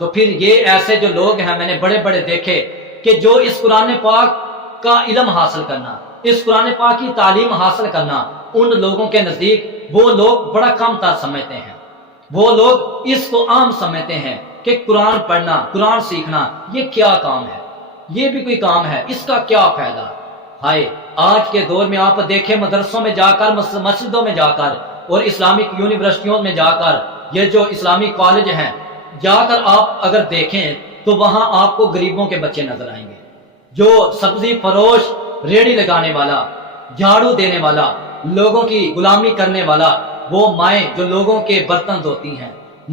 تو پھر یہ ایسے جو لوگ ہیں میں نے بڑے بڑے دیکھے کہ جو اس قرآن پاک کا علم حاصل کرنا، اس قرآن پاک کی تعلیم حاصل کرنا، ان لوگوں کے نزدیک وہ لوگ بڑا کم تر سمجھتے ہیں۔ وہ لوگ اس کو عام سمجھتے ہیں کہ قرآن پڑھنا، قرآن سیکھنا یہ کیا کام ہے، یہ بھی کوئی کام ہے، اس کا کیا فائدہ۔ ہائے، آج کے دور میں آپ دیکھیں مدرسوں میں جا کر، مسجدوں میں جا کر اور اسلامک یونیورسٹیوں میں جا کر، یہ جو اسلامی کالج ہیں جا کر آپ اگر دیکھیں تو وہاں آپ کو غریبوں کے بچے نظر آئیں گے، جو سبزی فروش، ریڑھی لگانے والا، جھاڑو دینے والا، لوگوں کی غلامی کرنے والا، وہ مائیں جو لوگوں کے برتن دھوتی ہیں،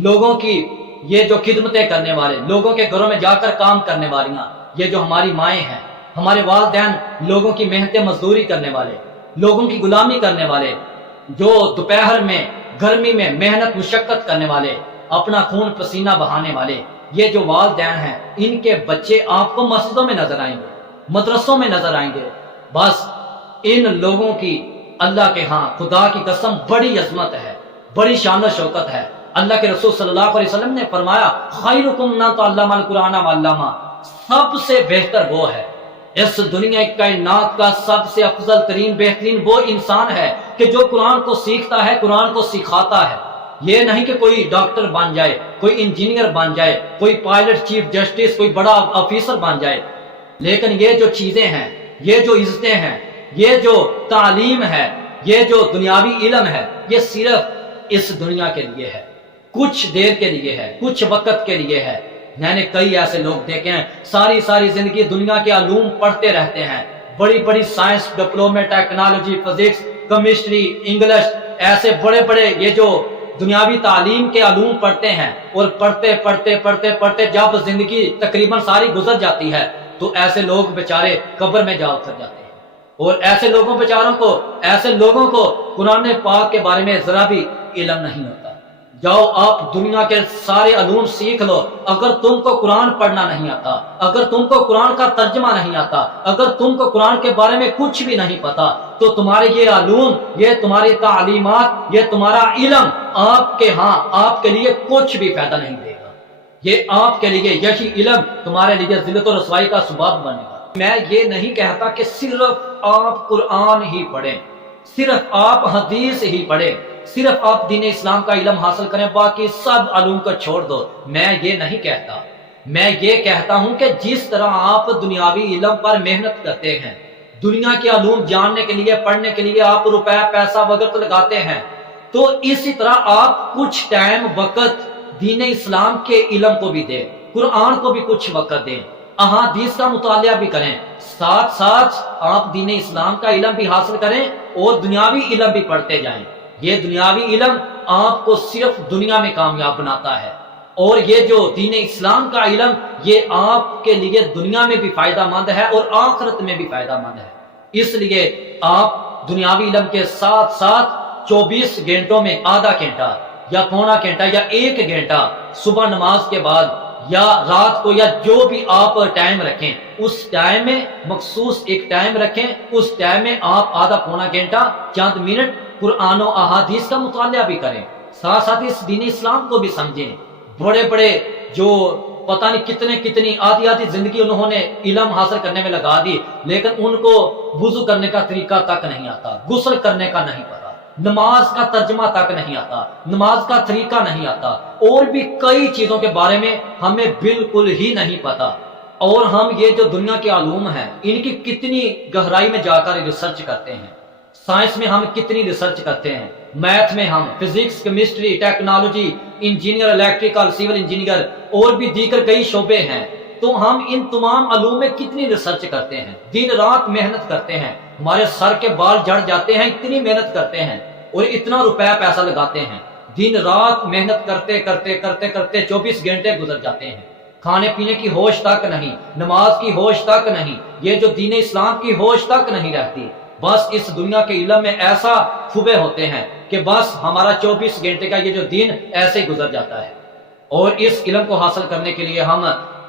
لوگوں کی یہ جو خدمتیں کرنے والے، لوگوں کے گھروں میں جا کر کام کرنے والیاں، یہ جو ہماری مائیں ہیں، ہمارے والدین لوگوں کی محنت مزدوری کرنے والے، لوگوں کی غلامی کرنے والے، جو دوپہر میں گرمی میں محنت مشقت کرنے والے، اپنا خون پسینہ بہانے والے، یہ جو والدین ہیں ان کے بچے آپ کو مسجدوں میں نظر آئیں گے، مدرسوں میں نظر آئیں گے۔ بس ان لوگوں کی اللہ کے ہاں خدا کی قسم بڑی عظمت ہے، بڑی شان و شوکت ہے۔ اللہ کے رسول صلی اللہ علیہ وسلم نے فرمایا خیرکم من تعلم القرآن وعلمہ، سب سے بہتر وہ ہے، اس دنیا کائنات کا سب سے افضل ترین بہترین وہ انسان ہے کہ جو قرآن کو سیکھتا ہے، قرآن کو سکھاتا ہے۔ یہ نہیں کہ کوئی ڈاکٹر بن جائے، کوئی انجینئر بن جائے، کوئی پائلٹ، چیف جسٹس، کوئی بڑا آفیسر بن جائے، لیکن یہ جو چیزیں ہیں، یہ جو عزتیں ہیں، یہ جو تعلیم ہے، یہ جو دنیاوی علم ہے، یہ صرف اس دنیا کے لیے ہے، کچھ دیر کے لیے ہے، کچھ وقت کے لیے ہے۔ میں نے کئی ایسے لوگ دیکھے ہیں ساری زندگی دنیا کے علوم پڑھتے رہتے ہیں، بڑی بڑی سائنس، ڈپلومے، ٹیکنالوجی، فزکس، کیمسٹری، انگلش، ایسے بڑے بڑے یہ جو دنیاوی تعلیم کے علوم پڑھتے ہیں، اور پڑھتے جب زندگی تقریباً ساری گزر جاتی ہے تو ایسے لوگ بیچارے قبر میں جا اتر جاتے ہیں، اور ایسے لوگوں کو قرآن پاک کے بارے میں ذرا بھی علم نہیں ہوتا۔ جاؤ آپ دنیا کے سارے علوم سیکھ لو، اگر تم کو قرآن پڑھنا نہیں آتا، اگر تم کو قرآن کا ترجمہ نہیں آتا، اگر تم کو قرآن کے بارے میں کچھ بھی نہیں پتا، تو تمہارے یہ علوم، یہ تمہاری تعلیمات، یہ تمہارا علم آپ کے ہاں آپ کے لیے کچھ بھی فائدہ نہیں دے گا۔ یہ آپ کے لیے یہی علم تمہارے لیے ذلت و رسوائی کا سبب بنے گا۔ میں یہ نہیں کہتا کہ صرف آپ قرآن ہی پڑھیں، صرف آپ حدیث ہی پڑھیں، صرف آپ دین اسلام کا علم حاصل کریں، باقی سب علوم کو چھوڑ دو۔ میں یہ نہیں کہتا، میں یہ کہتا ہوں کہ جس طرح آپ دنیاوی علم پر محنت کرتے ہیں، دنیا کے علوم جاننے کے لیے، پڑھنے کے لیے آپ روپے، پیسہ، وقت لگاتے ہیں، تو اسی طرح آپ کچھ ٹائم، وقت دین اسلام کے علم کو بھی دیں، قرآن کو بھی کچھ وقت دیں، احادیث کا مطالعہ بھی کریں، ساتھ ساتھ آپ دین اسلام کا علم بھی حاصل کریں اور دنیاوی علم بھی پڑھتے جائیں۔ یہ دنیاوی علم آپ کو صرف دنیا میں کامیاب بناتا ہے، اور یہ جو دین اسلام کا علم یہ آپ کے لیے دنیا میں بھی فائدہ مند ہے اور آخرت میں بھی فائدہ مند ہے۔ اس لیے آپ دنیاوی علم کے ساتھ ساتھ 24 گھنٹوں میں آدھا گھنٹہ یا پونا گھنٹہ یا 1 گھنٹہ صبح نماز کے بعد یا رات کو، یا جو بھی آپ ٹائم رکھیں، اس ٹائم میں مخصوص ایک ٹائم رکھیں، اس ٹائم میں آپ آدھا پونا گھنٹہ چند منٹ قرآن و احادیث کا مطالعہ بھی کریں، ساتھ ساتھ اس دین اسلام کو بھی سمجھیں۔ بڑے بڑے جو پتہ نہیں کتنی آدھی زندگی انہوں نے علم حاصل کرنے میں لگا دی، لیکن ان کو وضو کرنے کا طریقہ تک نہیں آتا، غسل کرنے کا نہیں پتا، نماز کا ترجمہ تک نہیں آتا، نماز کا طریقہ نہیں آتا، اور بھی کئی چیزوں کے بارے میں ہمیں بالکل ہی نہیں پتا۔ اور ہم یہ جو دنیا کے علوم ہیں ان کی کتنی گہرائی میں جا کر ریسرچ کرتے ہیں، سائنس میں ہم کتنی ریسرچ کرتے ہیں، میتھ میں ہم physics, chemistry, technology, engineer, electrical, civil engineer اور بھی دیگر کئی شعبے ہیں، تو ہم ان تمام علوم میں کتنی ریسرچ کرتے ہیں، دن رات محنت کرتے ہیں، ہمارے سر کے بال جھڑ جاتے ہیں، اتنی محنت کرتے ہیں اور اتنا روپے پیسہ لگاتے ہیں، دن رات محنت کرتے 24 گھنٹے گزر جاتے ہیں، کھانے پینے کی ہوش تک نہیں، نماز کی ہوش تک نہیں، یہ جو دین اسلام کی ہوش تک نہیں رہتی۔ بس اس دنیا کے علم میں ایسا کھبے ہوتے ہیں کہ بس ہمارا 24 گھنٹے کا یہ جو دن ایسے ہی گزر جاتا ہے۔ اور اس علم کو حاصل کرنے کے لیے ہم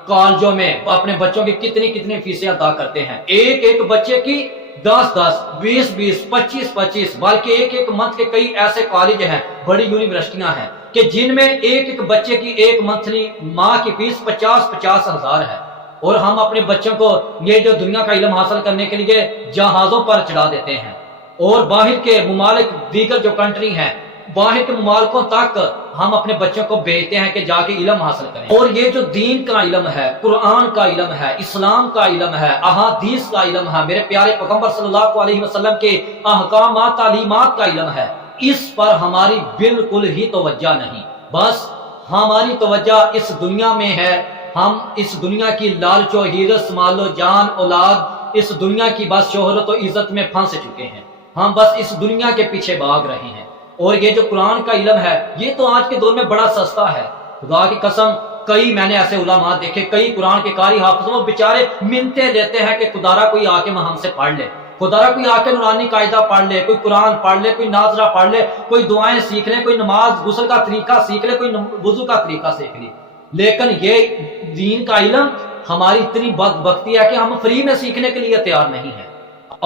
کالجوں میں اپنے بچوں کی کتنی فیسیں ادا کرتے ہیں، ایک بچے کی 10 20 25 بلکہ ایک منتھ کے کئی ایسے کالج ہیں، بڑی یونیورسٹیاں ہیں کہ جن میں ایک ایک بچے کی ایک منتھلی ماہ کی فیس 50-50 ہزار ہے، اور ہم اپنے بچوں کو یہ جو دنیا کا علم حاصل کرنے کے لیے جہازوں پر چڑھا دیتے ہیں، اور باہر کے ممالک دیگر جو کنٹری ہیں باہر کے ممالکوں تک ہم اپنے بچوں کو بھیجتے ہیں کہ جا کے علم حاصل کریں۔ اور یہ جو دین کا علم ہے، قرآن کا علم ہے، اسلام کا علم ہے، احادیث کا علم ہے، میرے پیارے پیغمبر صلی اللہ علیہ وسلم کے احکامات تعلیمات کا علم ہے، اس پر ہماری بالکل ہی توجہ نہیں۔ بس ہماری توجہ اس دنیا میں ہے، ہم اس دنیا کی لالچ و حرص، مال و جان، اولاد، اس دنیا کی بس شہرت و عزت میں پھنس چکے ہیں، ہم بس اس دنیا کے پیچھے بھاگ رہے ہیں۔ اور یہ جو قرآن کا علم ہے یہ تو آج کے دور میں بڑا سستا ہے، خدا کی قسم کئی میں نے ایسے علماء دیکھے، کئی قرآن کے قاری حافظ، وہ بیچارے منتیں لیتے ہیں کہ خدارا کوئی آ کے ہم سے پڑھ لے، خدارا کوئی آ کے نورانی قاعدہ پڑھ لے، کوئی قرآن پڑھ لے، کوئی ناظرہ پڑھ لے، کوئی دعائیں سیکھ لے، کوئی نماز غسل کا طریقہ سیکھ لے، کوئی وضو کا طریقہ سیکھ لے۔ لیکن یہ دین کا علم ہماری اتنی بدبختی ہے کہ ہم فری میں سیکھنے کے لیے تیار نہیں ہیں،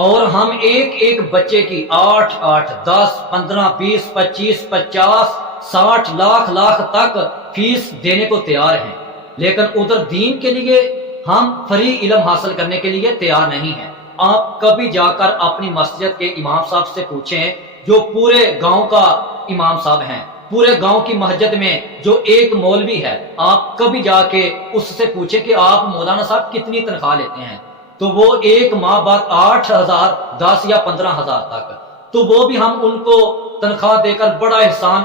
اور ہم ایک ایک بچے کی 8 10 15 20 25 50 60 لاکھ تک فیس دینے کو تیار ہیں، لیکن ادھر دین کے لیے ہم فری علم حاصل کرنے کے لیے تیار نہیں ہیں۔ آپ کبھی جا کر اپنی مسجد کے امام صاحب سے پوچھیں، جو پورے گاؤں کا امام صاحب ہیں، پورے گاؤں کی مسجد میں جو ایک مولوی ہے، آپ کبھی جا کے اس سے پوچھیں کہ آپ مولانا صاحب کتنی تنخواہ لیتے ہیں، تو وہ ایک ماہ بعد 8,000 10 یا 15,000 تک، تو وہ بھی ہم ان کو تنخواہ دے کر بڑا احسان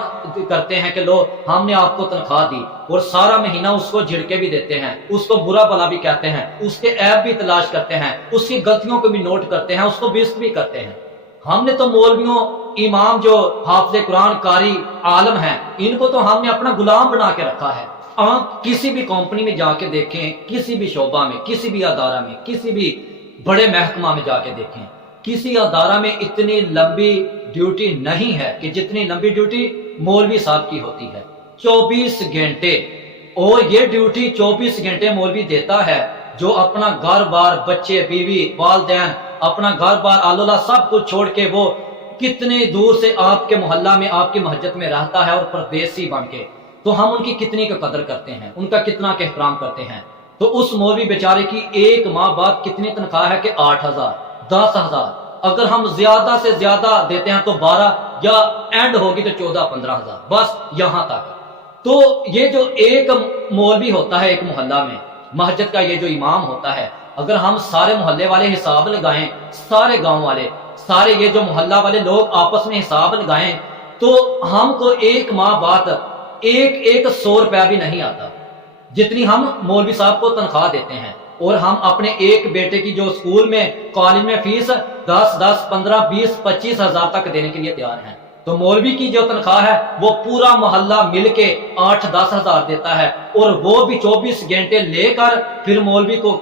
کرتے ہیں کہ لو ہم نے آپ کو تنخواہ دی، اور سارا مہینہ اس کو جھڑکے بھی دیتے ہیں، اس کو برا بھلا بھی کہتے ہیں، اس کے عیب بھی تلاش کرتے ہیں، اس کی غلطیوں کو بھی نوٹ کرتے ہیں، اس کو بیزت بھی کرتے ہیں۔ ہم نے تو مولویوں، امام جو حافظ قرآن قاری عالم ہیں، ان کو تو ہم نے اپنا غلام بنا کے رکھا ہے۔ آپ کسی بھی کمپنی میں جا کے دیکھیں، کسی بھی شعبہ میں، کسی بھی ادارہ میں، کسی بھی بڑے محکمہ میں جا کے دیکھیں، کسی ادارہ میں اتنی لمبی ڈیوٹی نہیں ہے کہ جتنی لمبی ڈیوٹی مولوی صاحب کی ہوتی ہے، 24 گھنٹے۔ اور یہ ڈیوٹی 24 گھنٹے مولوی دیتا ہے، جو اپنا گھر بار، بچے، بیوی، والدین، اپنا گھر بار آلولہ سب کچھ چھوڑ کے وہ کتنے دور سے آپ کے محلہ میں، آپ کی مسجد میں رہتا ہے، اور پردیسی بن کے، تو ہم ان کی کتنی کا قدر کرتے ہیں، ان کا کتنا کا احترام کرتے ہیں۔ تو اس مولوی بیچارے کی ایک ماہ بعد کتنی تنخواہ ہے کہ 8,000 10,000، اگر ہم زیادہ سے زیادہ دیتے ہیں تو 12، یا اینڈ ہوگی تو 14-15,000، بس یہاں تک۔ تو یہ جو ایک مولوی ہوتا ہے ایک محلہ میں، مسجد کا یہ جو امام ہوتا ہے، اگر ہم سارے محلے والے حساب لگائیں، سارے گاؤں والے، سارے یہ جو محلہ والے لوگ آپس میں حساب لگائیں، تو ہم کو ایک ماہ بعد ایک 100 روپیہ بھی نہیں آتا، جتنی ہم مولوی صاحب کو تنخواہ دیتے ہیں۔ اور ہم اپنے ایک بیٹے کی جو اسکول میں، کالج میں فیس 10 15 20 25 ہزار تک دینے کے لیے تیار ہیں، تو مولوی کی جو تنخواہ ہے وہ پورا محلہ مل کے 8-10 ہزار دیتا ہے، اور وہ بھی 24 گھنٹے لے کر پھر مولوی کو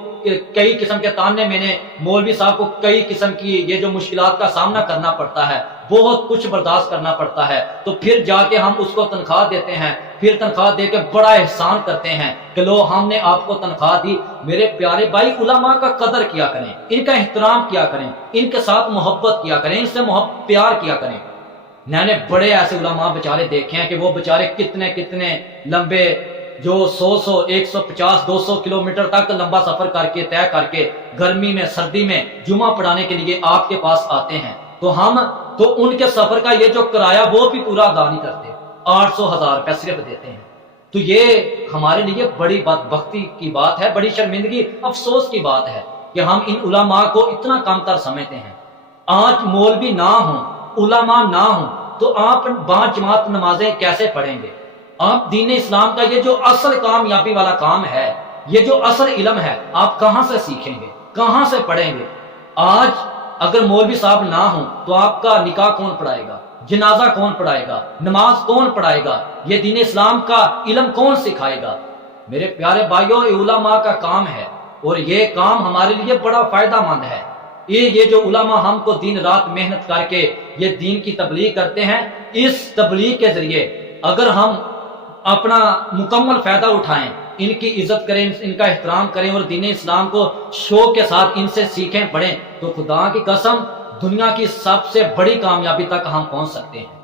کئی قسم کے تانے میں نے، مولوی صاحب کو کئی قسم کی یہ جو مشکلات کا سامنا کرنا پڑتا ہے، بہت کچھ برداشت کرنا پڑتا ہے، تو پھر جا کے ہم اس کو تنخواہ دیتے ہیں، پھر تنخواہ دے کے بڑا احسان کرتے ہیں کہ لو ہم نے آپ کو تنخواہ دی۔ میرے پیارے بھائی، علماء کا قدر کیا کریں، ان کا احترام کیا کریں، ان کے ساتھ محبت کیا کریں، ان سے پیار کیا کریں۔ میں نے بڑے ایسے علماء بیچارے دیکھے ہیں کہ وہ بیچارے کتنے لمبے، جو 100 150 200 کلومیٹر تک لمبا سفر کر کے طے کر کے گرمی میں سردی میں جمعہ پڑھانے کے لیے آپ کے پاس آتے ہیں، تو ہم تو ان کے سفر کا یہ جو کرایہ وہ بھی پورا ادا نہیں کرتے، 800,000 روپے صرف دیتے ہیں۔ تو یہ ہمارے لیے بڑی بدبختی کی بات ہے، بڑی شرمندگی، افسوس کی بات ہے کہ ہم ان علماء کو اتنا کم تر سمجھتے ہیں۔ آج مولوی نہ ہوں، علماء نہ ہوں، تو آپ 5 جماعت نمازیں کیسے پڑھیں گے؟ آپ دین اسلام کا یہ جو اصل کامیابی والا کام ہے، یہ جو اصل علم ہے، آپ کہاں سے سیکھیں گے، کہاں سے پڑھیں گے؟ آج اگر مولوی صاحب نہ ہوں تو آپ کا نکاح کون پڑھائے گا، جنازہ کون پڑھائے گا، نماز کون پڑھائے گا، یہ دین اسلام کا علم کون سکھائے گا؟ میرے پیارے بھائیوں، علماء کا کام ہے، اور یہ کام ہمارے لیے بڑا فائدہ مند ہے۔ یہ جو علماء ہم کو دن رات محنت کر کے یہ دین کی تبلیغ کرتے ہیں، اس تبلیغ کے ذریعے اگر ہم اپنا مکمل فائدہ اٹھائیں، ان کی عزت کریں، ان کا احترام کریں، اور دین اسلام کو شوق کے ساتھ ان سے سیکھیں، پڑھیں، تو خدا کی قسم دنیا کی سب سے بڑی کامیابی تک ہم پہنچ سکتے ہیں۔